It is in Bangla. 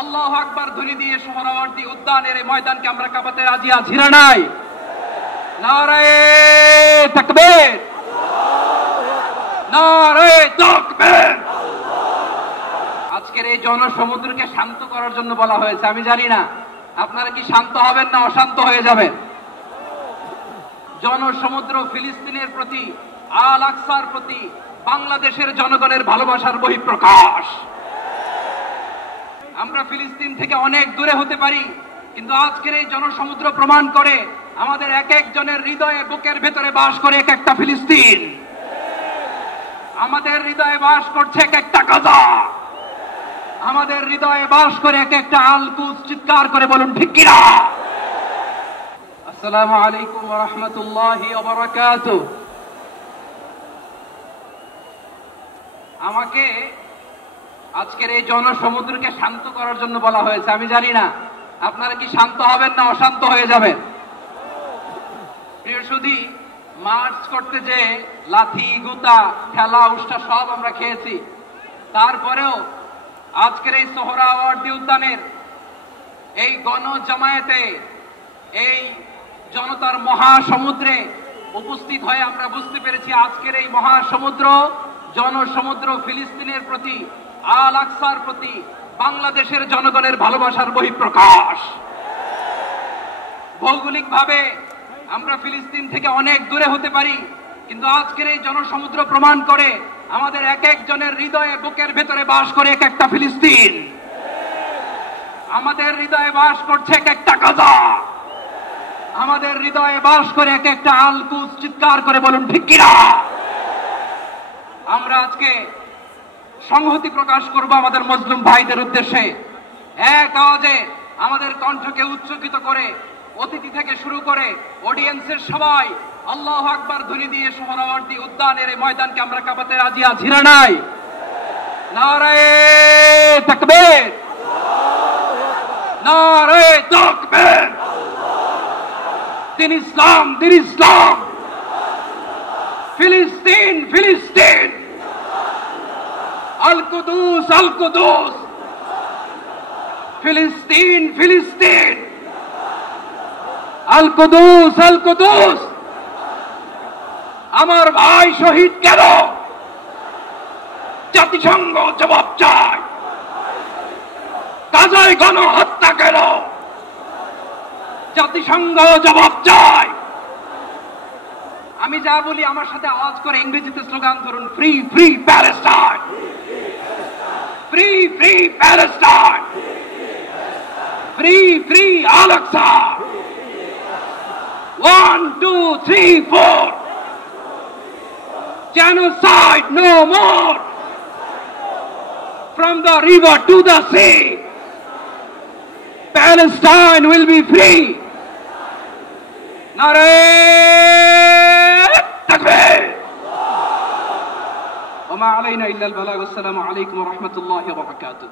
আল্লাহু আকবার ধ্বনি দিয়ে সোহরাওয়ার্দী উদ্যানের এই ময়দানকে আমরা কাঁপাতে রাজি আছি না নাই? নারায়ে তাকবীর, নারায়ে তাকবীর। আজকের এই জনসমুদ্রকে শান্ত করার জন্য বলা হয়েছে। আমি জানি না আপনারা কি শান্ত হবেন না অশান্ত হয়ে যাবেন। জনসমুদ্র ফিলিস্তিনের প্রতি, আল আকসার প্রতি বাংলাদেশের জনগণের ভালোবাসার বহিঃপ্রকাশ। আমরা ফিলিস্তিন থেকে অনেক দূরে হতে পারি, কিন্তু আজকের এই জনসমুদ্র প্রমাণ করে আমাদের এক একজনের হৃদয়ে, বুকের ভেতরে বাস করে এক একটা ফিলিস্তিন। আমাদের হৃদয়ে বাস করছে এক একটা গাজা, আমাদের হৃদয়ে বাস করে এক একটা আল কুদস। চিৎকার করে বলুন ঠিক কিনা? আসসালামু আলাইকুম ওয়া রাহমাতুল্লাহি ওয়া বারাকাতুহু। আমাকে আজকের এই জনসমুদ্রকে শান্ত করার জন্য বলা হয়েছে। আমি জানি না আপনারা কি শান্ত হবেন না অশান্ত হয়ে যাবেন। প্রিয় সুধী, মার্চ করতে যে লাথি, গুতা, ঠেলা, উষ্টা সব আমরা খেয়েছি, তারপরেও আজকের এই সোহরাওয়ার্দী উদ্যানের এই গণজামায়াতে, এই জনতার মহাসমুদ্রে উপস্থিত হয়ে আমরা বুঝতে পেরেছি আজকের এই মহাসমুদ্র, জনসমুদ্র ফিলিস্তিনের প্রতি, আল আকসার প্রতি বাংলাদেশের জনগণের ভালোবাসার বহিঃপ্রকাশ। ভৌগোলিকভাবে আমরা ফিলিস্তিন থেকে অনেক দূরে হতে পারি, কিন্তু আজকের এই জনসমুদ্র প্রমাণ করে আমাদের এক একজনের হৃদয়ে, বুকের ভেতরে বাস করে এক একটা ফিলিস্তিন। আমাদের হৃদয়ে বাস করছে এক একটা গাজা, আমাদের হৃদয়ে বাস করে এক একটা আল কুদস। চিৎকার করে বলুন ঠিক কিনা? আমরা আজকে সংহতি প্রকাশ করব আমাদের মুসলিম ভাইদের উদ্দেশ্যে। এক আওয়াজে আমাদের কণ্ঠকে উচ্চকিত করে অতিথি থেকে শুরু করে অডিয়েন্সের সবাই আল্লাহু আকবার ধ্বনি দিয়ে সোহরাওয়ার্দী উদ্যানের এই ময়দানকে আমরা কাঁপাতে রাজি আছি না নাই? নারায়ে তাকবীর, নারায়ে তাকবীর। দিন ইসলাম, দিন ইসলাম। ফিলিস্তিন, ফিলিস্তিন। আল কুদুস, আল কুদুস। ফিলিস্তিন, ফিলিস্তিন। আল কুদুস, আল কুদুস। আমার ভাই শহীদ কেন? জাতিসংঘ জবাব চায়। গাজায় গণহত্যা কেন? জাতিসংঘ জবাব চায়। আমি যা বলি আমার সাথে আওয়াজ করে ইংরেজিতে স্লোগান ধরুন, free free Palestine, free free Palestine, free free Al Aqsa. 1 2 3 4, genocide no more. From the river to the sea, Palestine will be free. Naare takbir. Wa ma alayna illa al balagh. Assalamu alaykum wa rahmatullahi wa barakatuh.